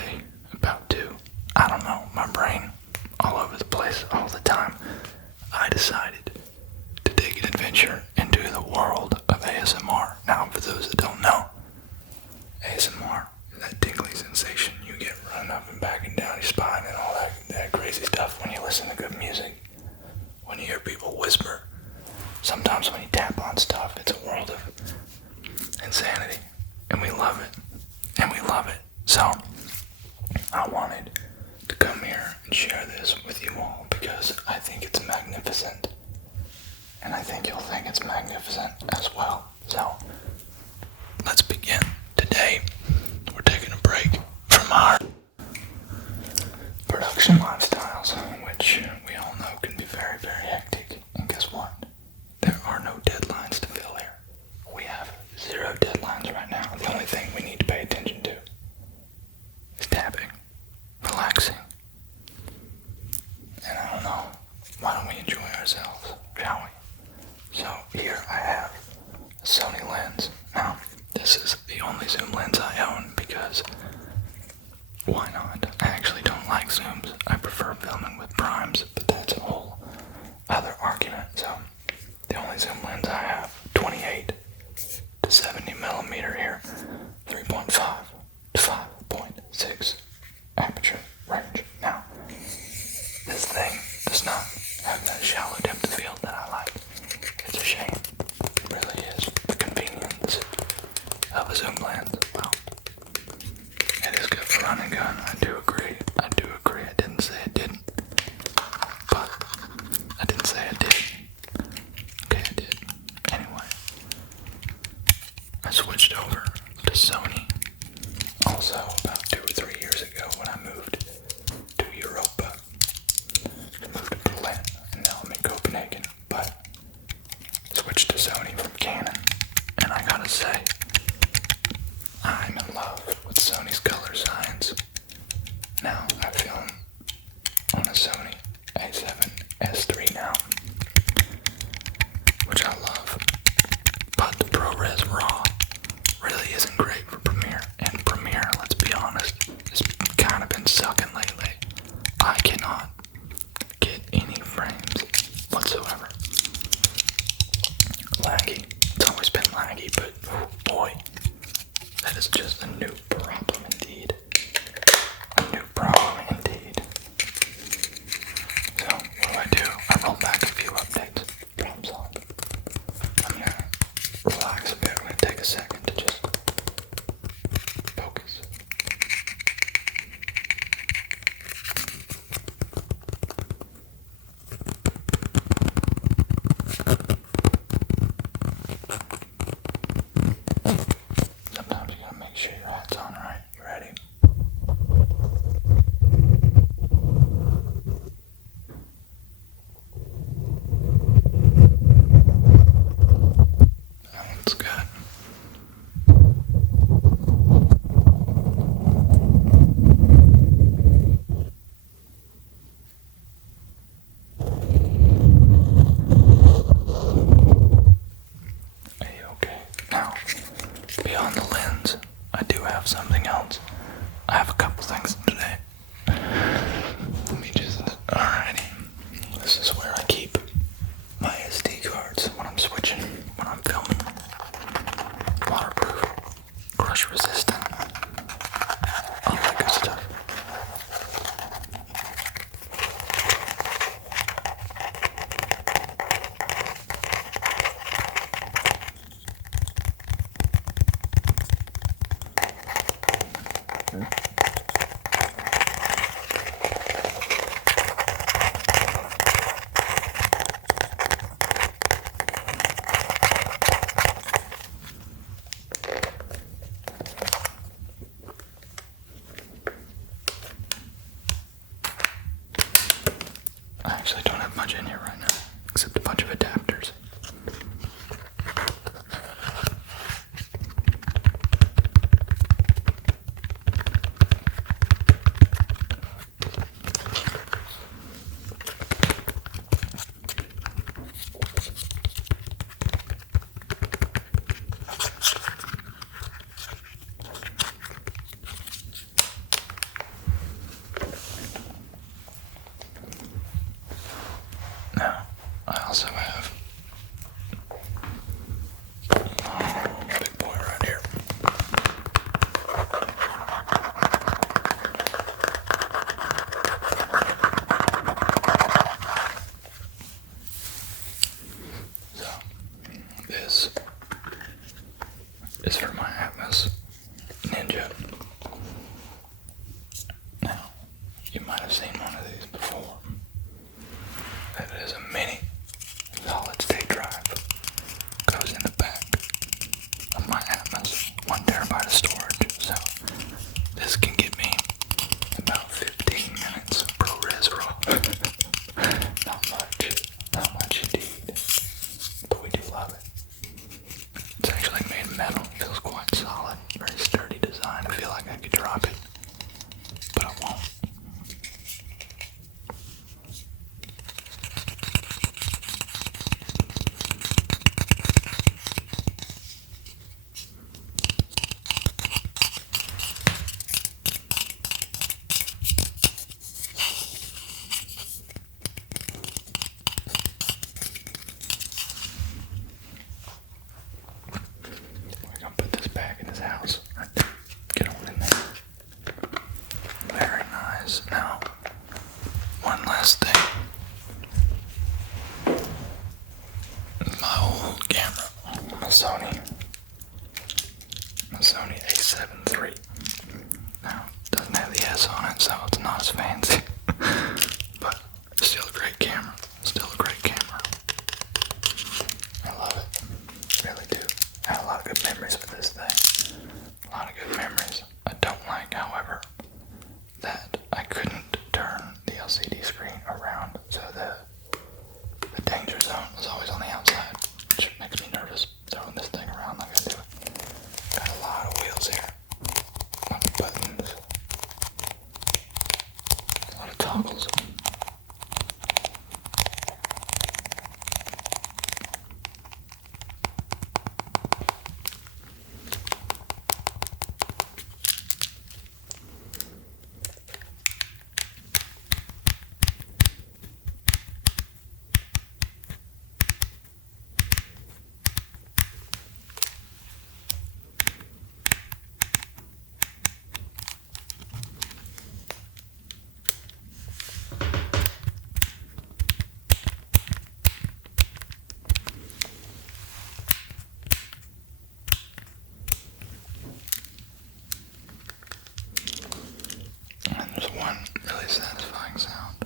say about 2. I don't know, my brain all over the place all the time. I decided to take an adventure into the world of ASMR. Now, for those that don't know, ASMR, that tingling sensation you get running up and back and down your spine and all that crazy stuff when you listen to good music, when you hear people whisper, sometimes when you tap on stuff. It's a world of insanity, and we love it, and we love it. So, I wanted to come here and share this with you all because I think it's magnificent, and I think you'll think it's magnificent as well. So, let's begin. Today, we're taking a break from our production lifestyles, which we all know can be very, very hectic. And guess what? There are no deadlines to fill here. We have 0 deadlines right now. The only thing we need to pay attention to is tapping, relaxing. And I don't know, why don't we enjoy ourselves, shall we? So here I have a Sony lens. Now, this is the only zoom lens I own because why not? I actually don't like zooms. I prefer filming with primes, but that's a whole other argument. So the only zoom lens I have, 28 to 70 millimeter here, 3.5 to 5.6 aperture range. Now, this thing does not have that shallow depth of field that I like. It's a shame. It really is. The convenience of a zoom lens. Well, it is good for run and gun. I do agree. I didn't say it didn't. But I didn't say it did. Okay, I did. Anyway, I switched over to Sony also about 2 or 3 years ago when I moved to Europa. I moved to Berlin, and now I'm in Copenhagen. But I switched to Sony from Canon, and I gotta say, I'm in love with Sony's color science. also have big boy right here. So this is for my Atmos Ninja. Now, you might have seen one of these before. It is a mini solid state drive. Goes in the back of my Atmos. 1 terabyte of storage. So this can get me about 15 minutes ProRes raw. Not much indeed. But we do love it. It's actually made of metal. It feels quite solid. Very sturdy design. I feel like I could drop it, but I won't. We're gonna put this back in his house. Get on in there. Very nice. Now, one last thing. My old camera, my Sony A7 III. Now, it doesn't have the S on it, so it's not as fancy. But still a great camera. Still a great camera. I love it. Really do. I had a lot of good memories with this thing. A lot of good memories. I don't like, however, that I couldn't turn the LCD screen around, so the danger zone was always on the outside, which makes me nervous throwing this thing around like I do. Got a lot of wheels here. A lot of buttons. A lot of toggles. And there's one really satisfying sound.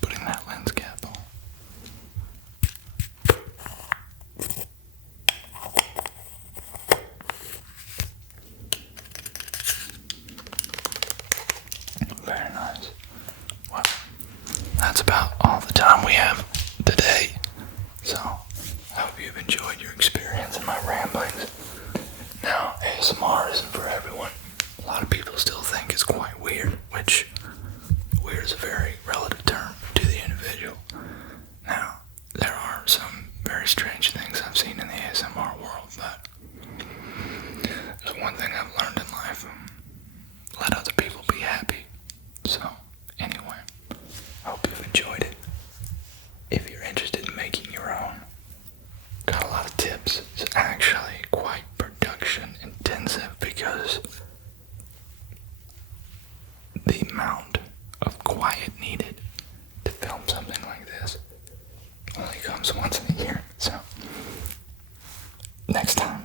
Putting that lens cap on. Very nice. Well, that's about all the time we have today. So, I hope you've enjoyed your experience in my ramblings. Now, ASMR isn't for everyone. A lot of people still think it's quite weird, which weird is a very relative term to the individual. Now, there are some very strange things I've seen in the ASMR world, but there's one thing I've learned in life. Let other people be happy. So, anyway, I hope you've enjoyed it. If you're interested in making your own, got a lot of tips. It's actually quite production intensive because the amount of quiet needed to film something like this only comes once in a year. So, next time.